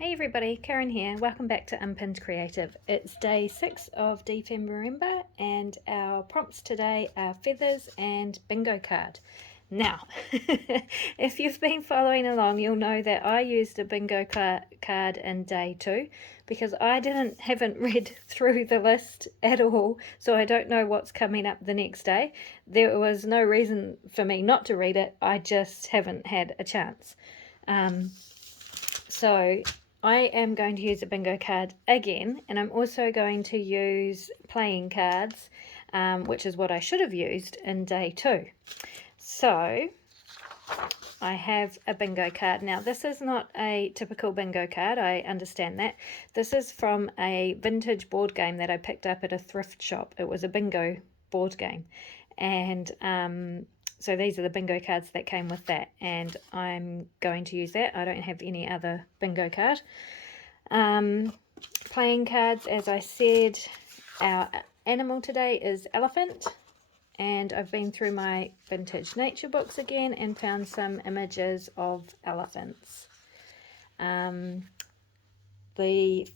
Hey everybody, Karen here. Welcome back to Unpinned Creative. It's day 6 of dephemerember and our prompts today are feathers and bingo card. Now, if you've been following along, you'll know that I used a bingo card in day 2 because I haven't read through the list at all, so I don't know what's coming up the next day. There was no reason for me not to read it, I just haven't had a chance. So I am going to use a bingo card again, and I'm also going to use playing cards, which is what I should have used in day 2. So I have a bingo card. Now this is not a typical bingo card, I understand that. This is from a vintage board game that I picked up at a thrift shop. It was a bingo board game, and so these are the bingo cards that came with that, and I'm going to use that. I don't have any other bingo card. Playing cards, as I said, our animal today is elephant, and I've been through my vintage nature books again and found some images of elephants. The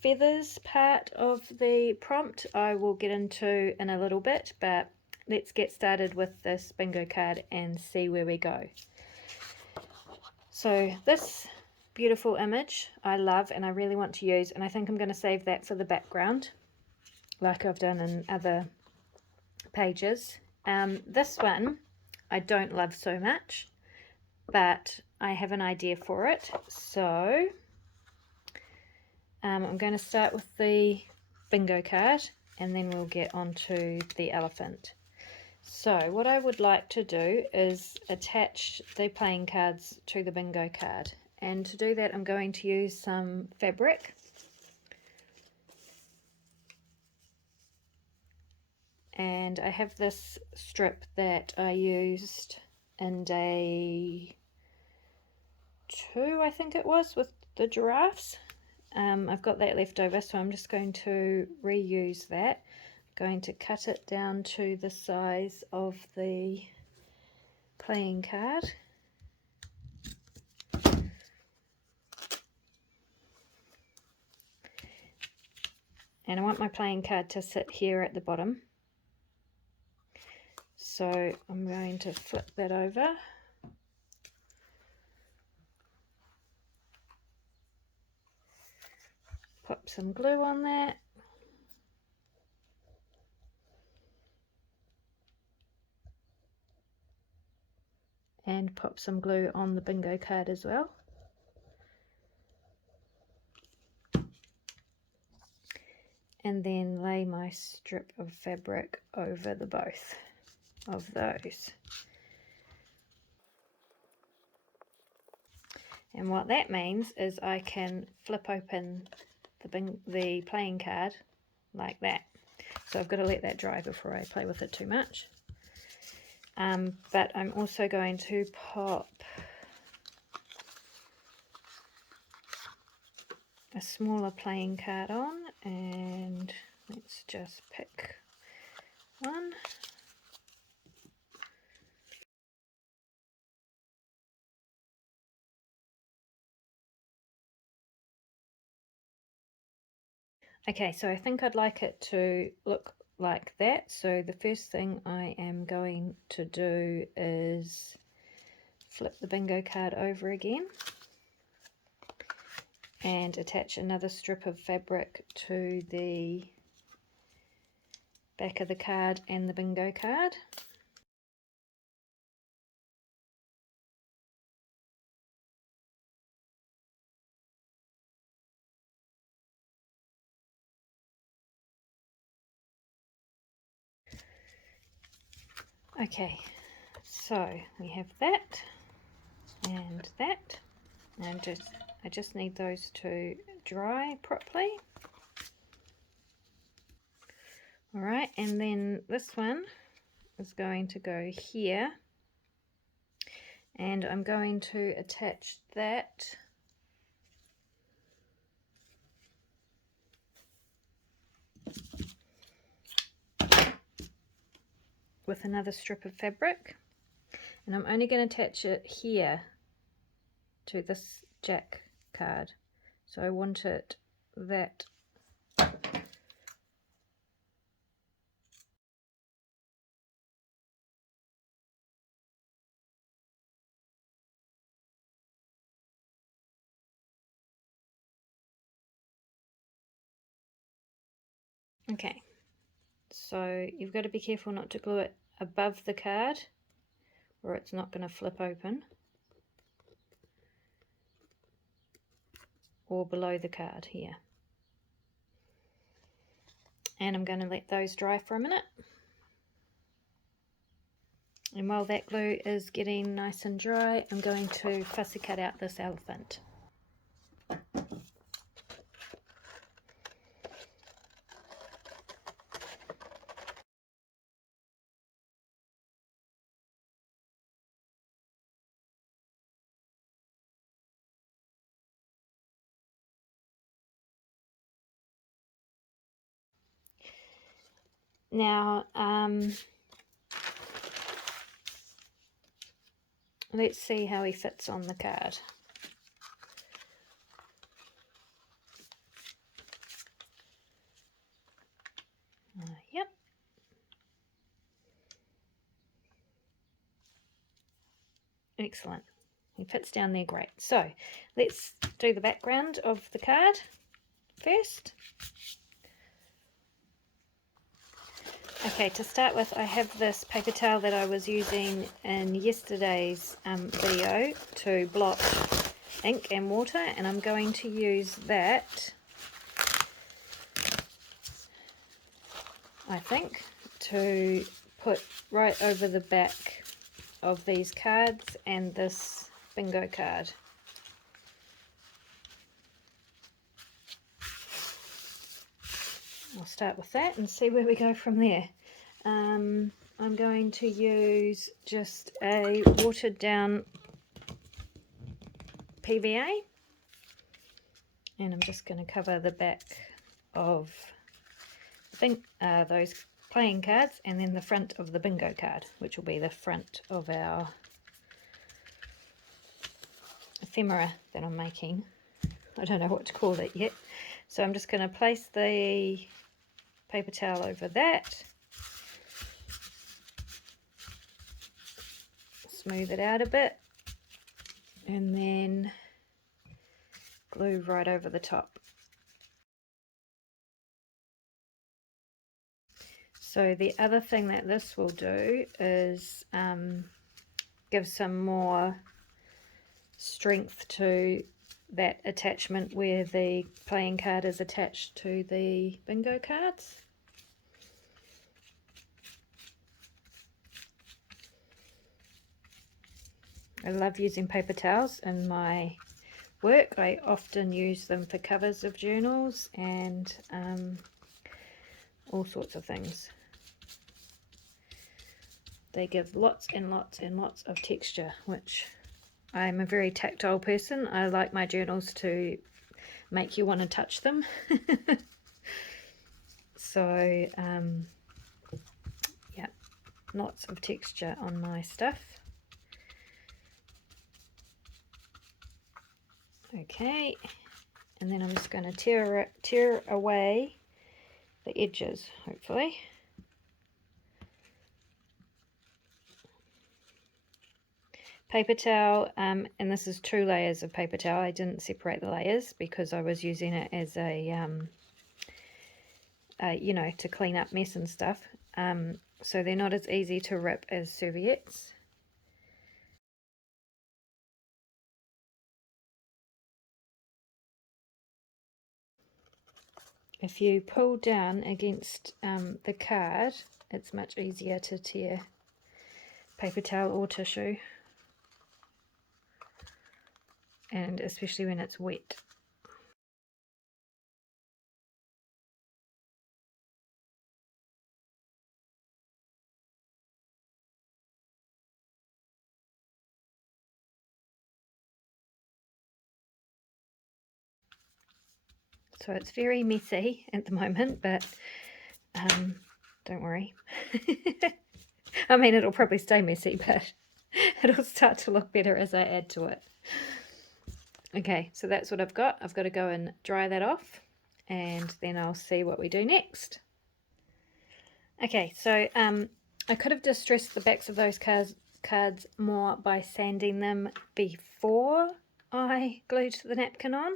feathers part of the prompt I will get into in a little bit, but let's get started with this bingo card and see where we go. So this beautiful image I love and I really want to use, and I think I'm going to save that for the background like I've done in other pages. This one I don't love so much, but I have an idea for it. So I'm going to start with the bingo card and then we'll get on to the elephant. So what I would like to do is attach the playing cards to the bingo card, and to do that I'm going to use some fabric. And I have this strip that I used in day 2, I think it was, with the giraffes. I've got that left over, so I'm just going to reuse that. I'm going to cut it down to the size of the playing card. And I want my playing card to sit here at the bottom. So I'm going to flip that over. Pop some glue on that. And pop some glue on the bingo card as well. And then lay my strip of fabric over the both of those. And what that means is I can flip open the playing card like that. So I've got to let that dry before I play with it too much. But I'm also going to pop a smaller playing card on, and let's just pick one. Okay, so I think I'd like it to look like that. So the first thing I am going to do is flip the bingo card over again and attach another strip of fabric to the back of the card and the bingo card. Okay, so we have that and that, and I just need those to dry properly. Alright, and then this one is going to go here, and I'm going to attach that with another strip of fabric, and I'm only going to attach it here to this jack card. So I want it that okay. So you've got to be careful not to glue it above the card or it's not going to flip open, or below the card here. And I'm going to let those dry for a minute. And while that glue is getting nice and dry, I'm going to fussy cut out this elephant. Now, let's see how he fits on the card. Yep. Excellent. He fits down there great. So let's do the background of the card first. Okay, to start with, I have this paper towel that I was using in yesterday's video to blot ink and water, and I'm going to use that, I think, to put right over the back of these cards and this bingo card. I'll start with that and see where we go from there. I'm going to use just a watered down PVA, and I'm just going to cover the back of those playing cards and then the front of the bingo card, which will be the front of our ephemera that I'm making. I don't know what to call it yet. So I'm just going to place the paper towel over that, smooth it out a bit, and then glue right over the top. So the other thing that this will do is give some more strength to that attachment where the playing card is attached to the bingo cards. I love using paper towels in my work. I often use them for covers of journals and all sorts of things. They give lots and lots and lots of texture, which I'm a very tactile person. I like my journals to make you want to touch them. So yeah, lots of texture on my stuff. Okay, and then I'm just going to tear away the edges, hopefully. Paper towel, and this is 2 layers of paper towel. I didn't separate the layers because I was using it as a you know, to clean up mess and stuff. So they're not as easy to rip as serviettes. If you pull down against the card, it's much easier to tear paper towel or tissue, and especially when it's wet. So it's very messy at the moment, but don't worry. I mean, it'll probably stay messy, but it'll start to look better as I add to it. Okay, so that's what I've got. I've got to go and dry that off, and then I'll see what we do next. Okay, so I could have distressed the backs of those cards more by sanding them before I glued the napkin on,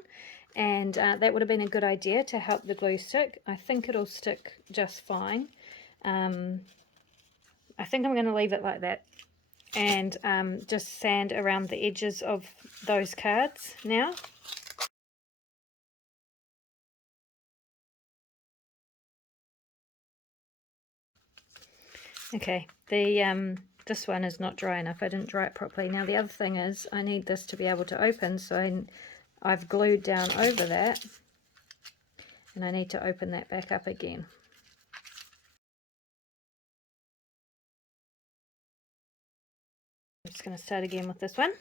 and that would have been a good idea to help the glue stick. I think it'll stick just fine. I think I'm going to leave it like that and just sand around the edges of those cards now. Okay, this one is not dry enough. I didn't dry it properly. Now the other thing is I need this to be able to open, so I've glued down over that, and I need to open that back up again. I'm just going to start again with this one.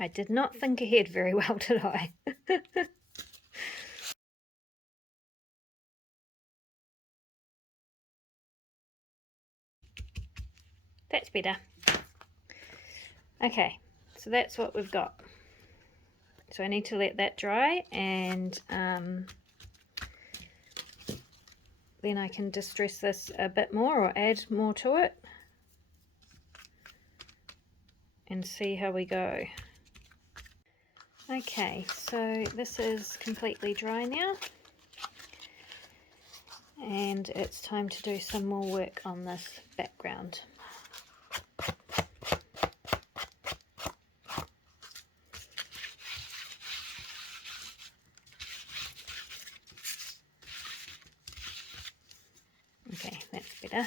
I did not think ahead very well, did I? That's better. Okay, so that's what we've got. So I need to let that dry, and then I can distress this a bit more or add more to it and see how we go. Okay, so this is completely dry now, and it's time to do some more work on this background. Okay, that's better.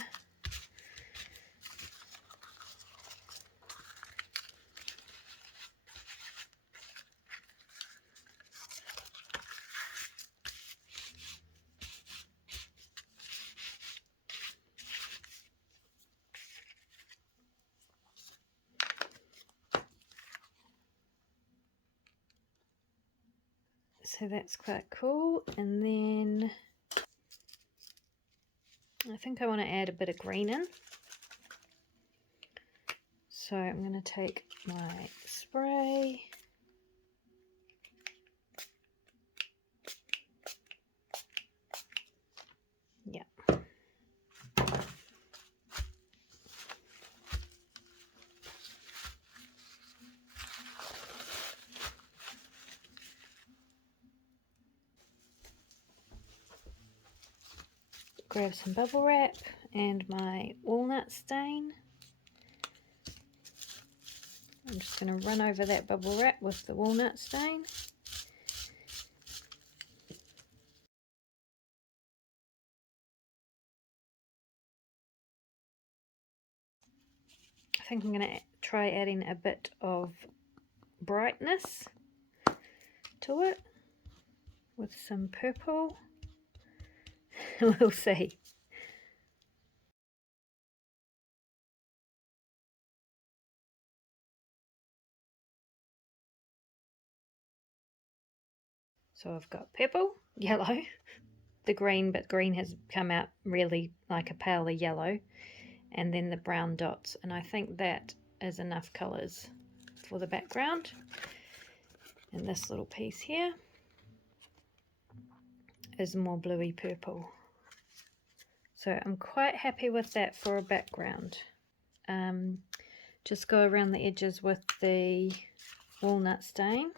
So that's quite cool, and then I think I want to add a bit of green in. So I'm going to take my spray. Yeah. Grab some bubble wrap and my walnut stain. I'm just going to run over that bubble wrap with the walnut stain. I think I'm going to try adding a bit of brightness to it with some purple. We'll see. So I've got purple, yellow, the green, but green has come out really like a paler yellow, and then the brown dots, and I think that is enough colours for the background. And this little piece here is more bluey purple. So I'm quite happy with that for a background. Just go around the edges with the walnut stain.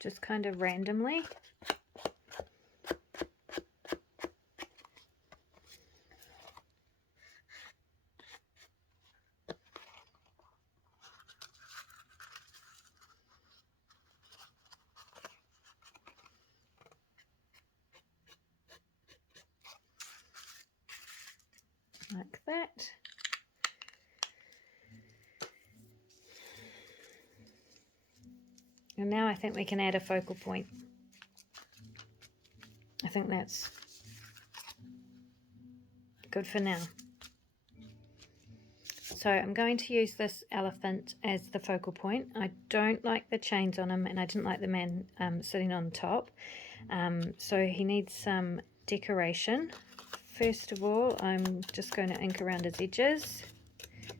Just kind of randomly. Like that. And now I think we can add a focal point. I think that's good for now. So I'm going to use this elephant as the focal point. I don't like the chains on him, and I didn't like the man sitting on top. So he needs some decoration. First of all, I'm just going to ink around his edges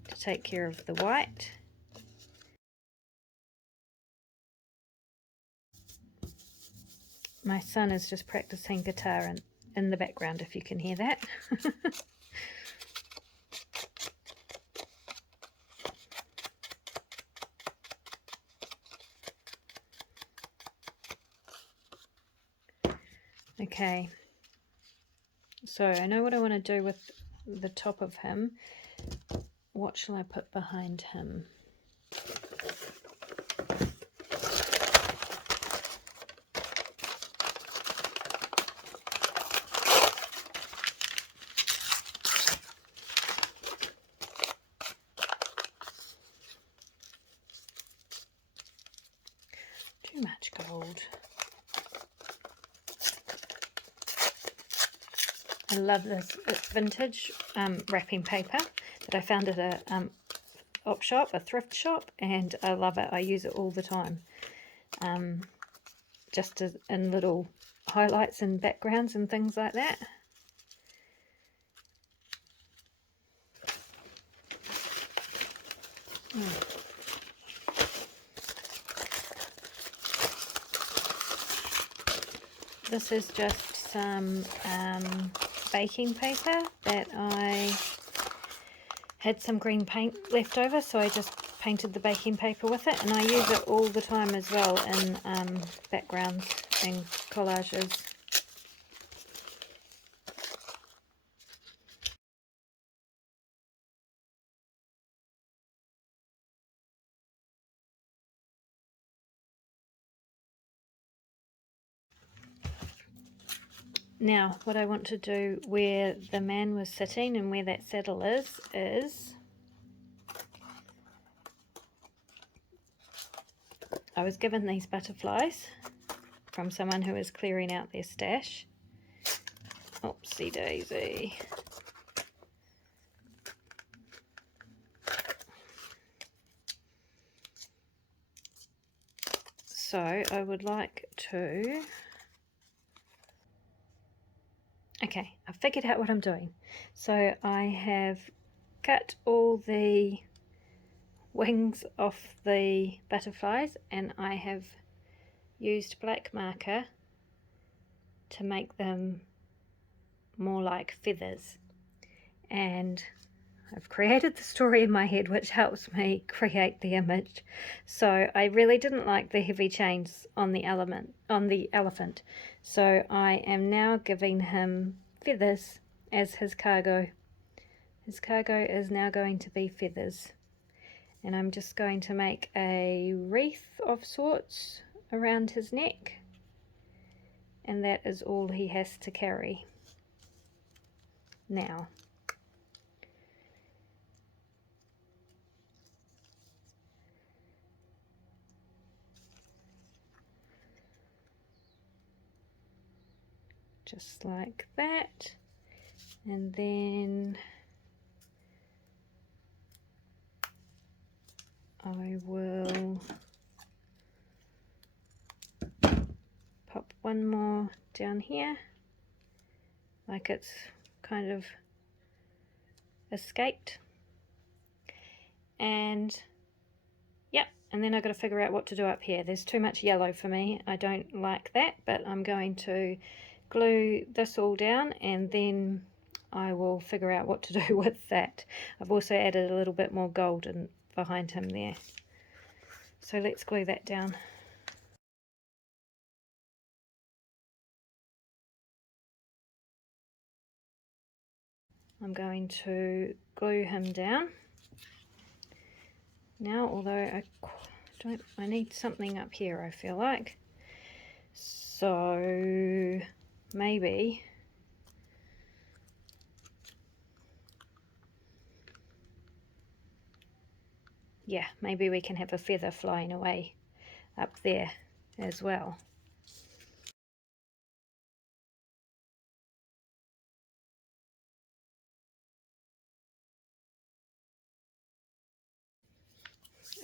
to take care of the white. My son is just practicing guitar in the background, if you can hear that. Okay, so I know what I want to do with the top of him. What shall I put behind him? Too much gold. I love this. It's vintage wrapping paper that I found at a op shop, a thrift shop, and I love it. I use it all the time, just in little highlights and backgrounds and things like that. This is just some baking paper that I had some green paint left over, so I just painted the baking paper with it, and I use it all the time as well in backgrounds and collages. Now, what I want to do where the man was sitting and where that saddle is I was given these butterflies from someone who was clearing out their stash. Oopsie daisy. So I would like to... Okay, I've figured out what I'm doing. So I have cut all the wings off the butterflies, and I have used black marker to make them more like feathers. And I've created the story in my head, which helps me create the image. So I really didn't like the heavy chains on the elephant. So I am now giving him feathers as his cargo. His cargo is now going to be feathers. And I'm just going to make a wreath of sorts around his neck. And that is all he has to carry. Now, just like that, and then I will pop one more down here, like it's kind of escaped, and yep, and then I've got to figure out what to do up here. There's too much yellow for me. I don't like that, but I'm going to glue this all down, and then I will figure out what to do with that. I've also added a little bit more gold behind him there. So let's glue that down. I'm going to glue him down now, although I need something up here, I feel like. So maybe yeah, maybe we can have a feather flying away up there as well.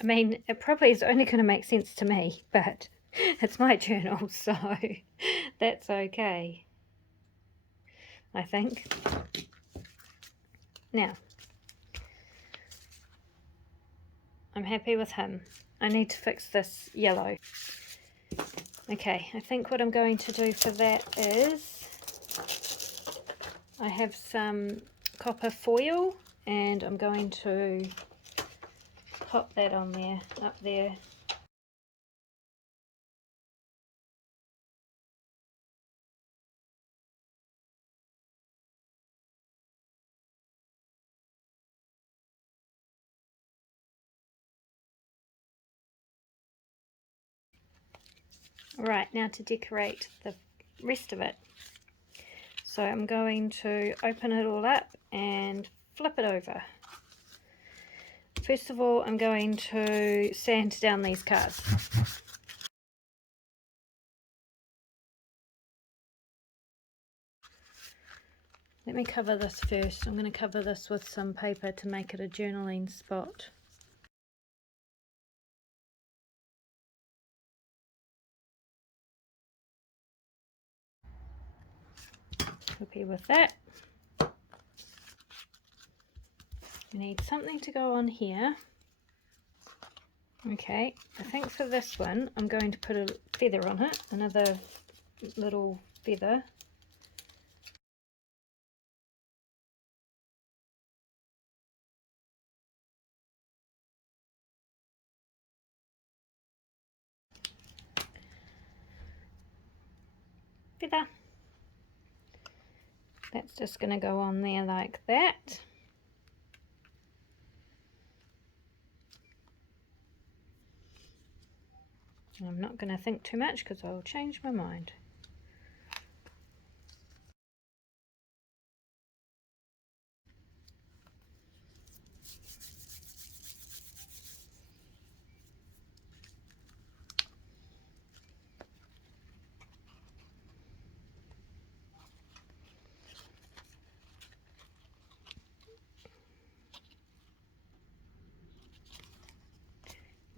I mean, it probably is only going to make sense to me, but it's my journal, so that's okay, I think. Now, I'm happy with him. I need to fix this yellow. Okay, I think what I'm going to do for that is I have some copper foil and I'm going to pop that on there, up there. Right, now to decorate the rest of it. So I'm going to open it all up and flip it over. First of all, I'm going to sand down these cards. Let me cover this first. I'm going to cover this with some paper to make it a journaling spot. Happy with that. We need something to go on here. Okay, I think for this one I'm going to put a feather on it, another little feather. Feather. That's just going to go on there like that. I'm not going to think too much because I'll change my mind.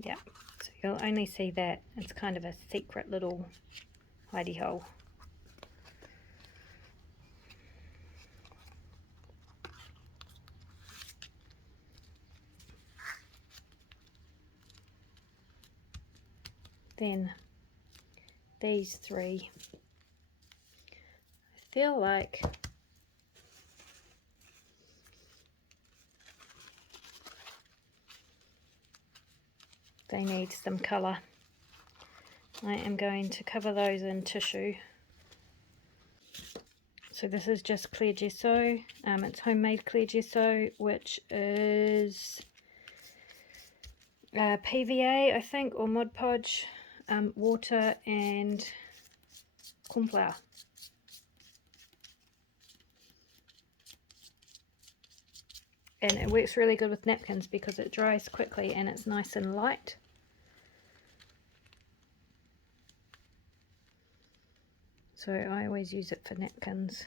Yeah, so you'll only see that. It's kind of a secret little hidey hole. Then these three, I feel like they need some colour. I am going to cover those in tissue. So this is just clear gesso. It's homemade clear gesso, which is PVA, I think, or Mod Podge, water and corn flour. And it works really good with napkins because it dries quickly and it's nice and light. So I always use it for napkins.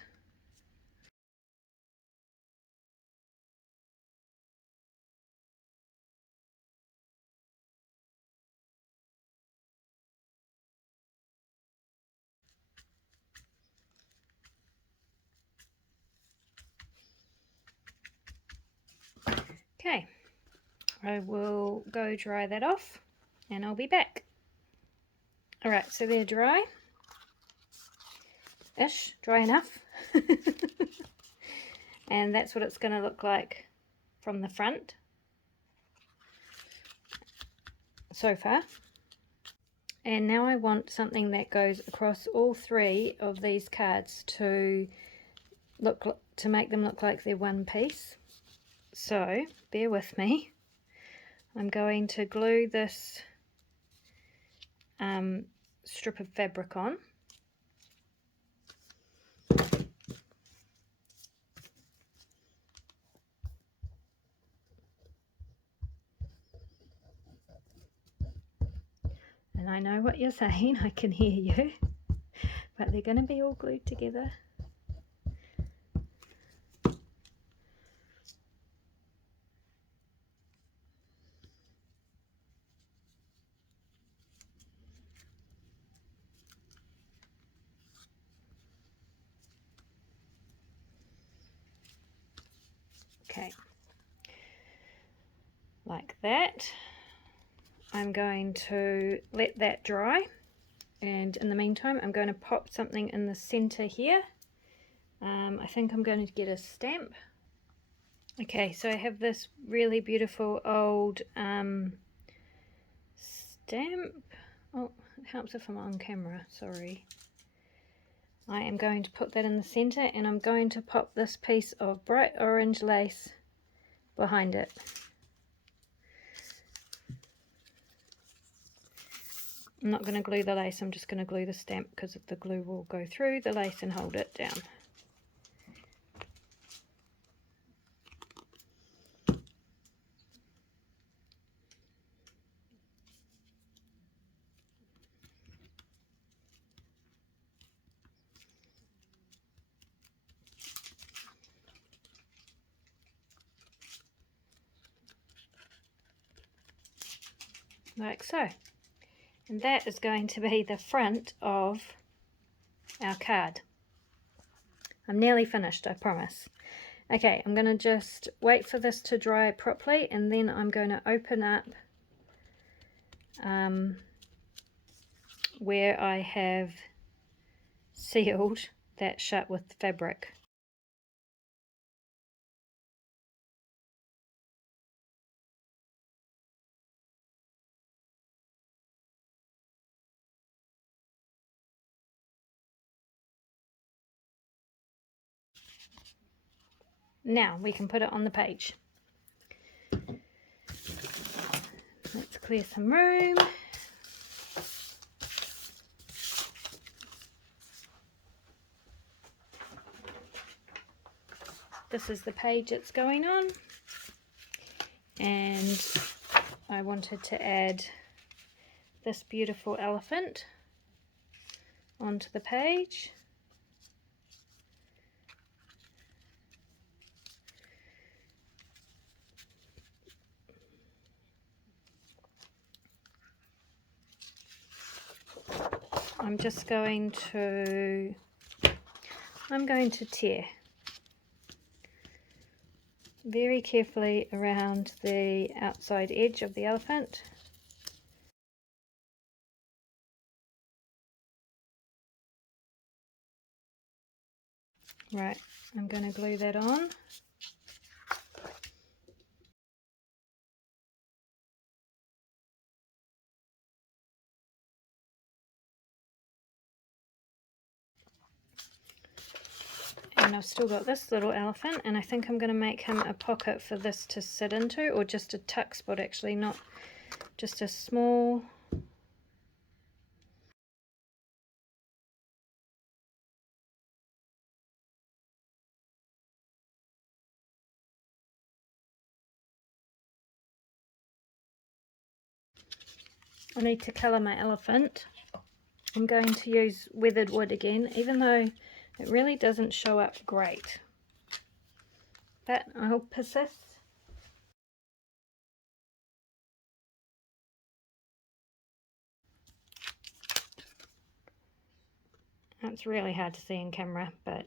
Okay, I will go dry that off and I'll be back. Alright, so they're dry-ish, dry enough. And that's what it's going to look like from the front so far. And now I want something that goes across all three of these cards to make them look like they're one piece. So bear with me. I'm going to glue this strip of fabric on. And I know what you're saying, I can hear you, but they're going to be all glued together. Okay, like that. I'm going to let that dry, and in the meantime I'm going to pop something in the center here. I think I'm going to get a stamp. Okay, so I have this really beautiful old stamp. Oh, it helps if I'm on camera, sorry. I am going to put that in the center, and I'm going to pop this piece of bright orange lace behind it. I'm not going to glue the lace, I'm just going to glue the stamp, because the glue will go through the lace and hold it down. Like so. And that is going to be the front of our card. I'm nearly finished, I promise. Okay, I'm going to just wait for this to dry properly, and then I'm going to open up where I have sealed that shut with the fabric. Now we can put it on the page. Let's clear some room. This is the page it's going on, and I wanted to add this beautiful elephant onto the page. I'm going to tear very carefully around the outside edge of the elephant. Right, I'm going to glue that on. And I've still got this little elephant, and I think I'm going to make him a pocket for this to sit into, or just a tuck spot actually, not just a small. I need to colour my elephant. I'm going to use weathered wood again, even though it really doesn't show up great. But I'll persist. It's really hard to see in camera, but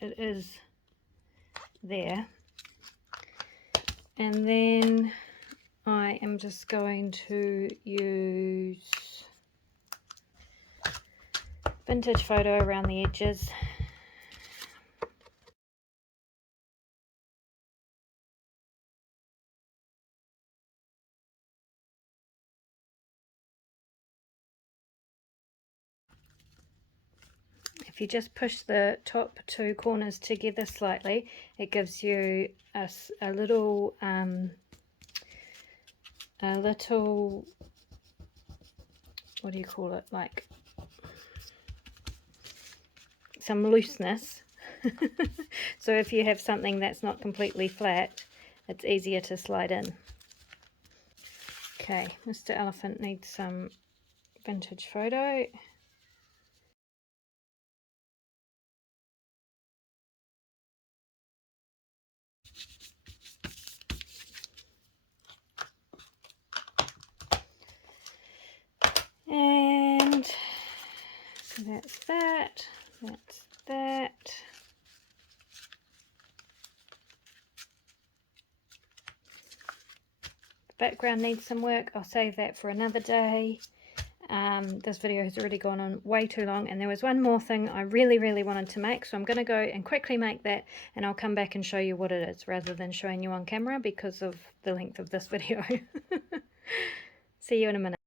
it is there. And then I am just going to use vintage photo around the edges. If you just push the top two corners together slightly, it gives you a little, what do you call it, like some looseness. So if you have something that's not completely flat, it's easier to slide in. Okay, Mr. Elephant needs some vintage photo. And so that's that, that's that. background needs some work. I'll save that for another day. This video has already gone on way too long, and there was one more thing I really wanted to make, so I'm going to go and quickly make that, and I'll come back and show you what it is rather than showing you on camera because of the length of this video. See you in a minute.